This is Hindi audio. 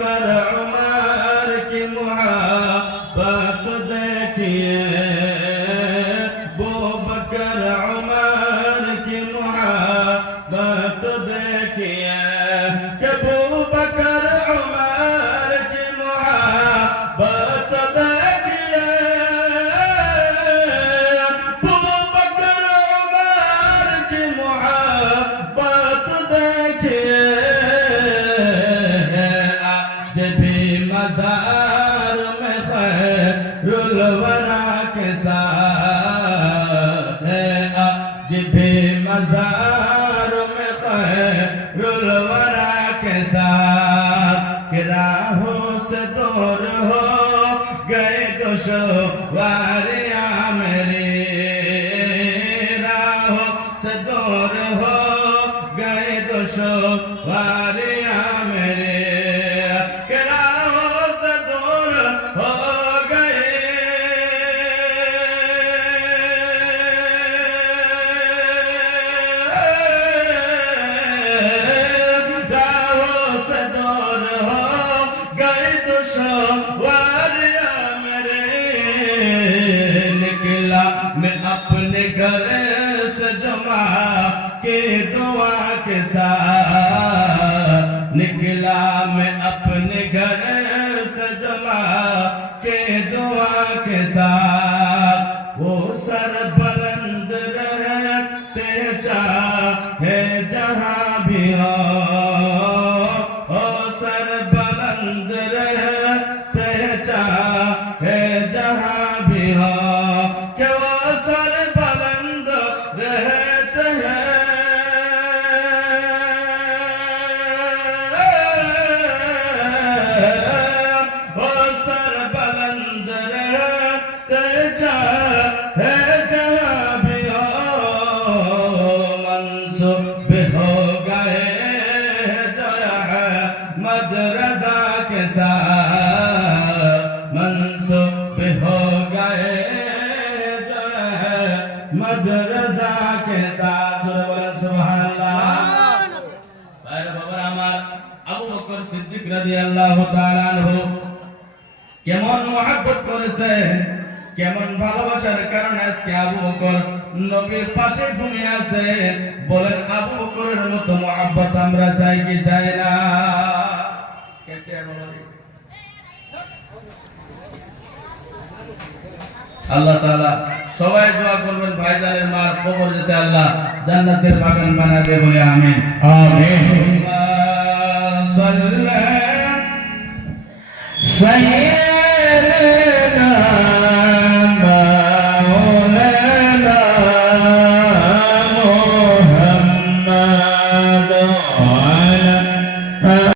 बकर उमर की मोहब्बत देखिए, अबू बकर उमर की मोहब्बत देखिए, अबू बकर उमर की मोहब्बत देखिए, अबू बकर उमर की मोहब्बत देखिए। आज भी मज़ार में खैरुल वरा के साथ है, आज भी मज़ार में खैरुल वरा के साथ, कि राहों से दूर हो गए दुश्वारियां मेरी, राहों से दूर हो गए दुश्वारियां मेरी, कि राहों से दूर हो गए, राहों से दूर हो गए दुश्वारियां मेरे। निकला मैं अपने घर से जुमा के दुआ के साथ, निकला मैं अपने घर से जुमा के दुआ के साथ, वो सर बुलंद रहते चाहे जहां भी हो, ओ सर बुलंद रहते चाहे जहां भी हो, कि वो सर बुलंद रहते हैं, वो सर बुलंद रहते चाहे जहां भी हो, मंसूब हो गए जो है मदरसा के साथ, मंसूब हो गए जो है मदरसा के साथ। सुभान अल्लाह। भाई बाबा আমার আবু বকর সিদ্দিক রাদিয়াল্লাহু তাআলা আনহু কেমন মহব্বত করেছেন, কেমন ভালোবাসার কারণে আজকে আবু বকর নবীর পাশে ঘুমিয়ে আছে। বলেন আবু বকরের মতো মহব্বত আমরা চাই কি চাই না? আল্লাহ তাআলা সবাই দোয়া করবেন ভাইজানের মার কবর যাতে আল্লাহ জান্নাতের বাগান বানায় দেয়, বলে আমিন আমিন। সাল্লাল্লাহু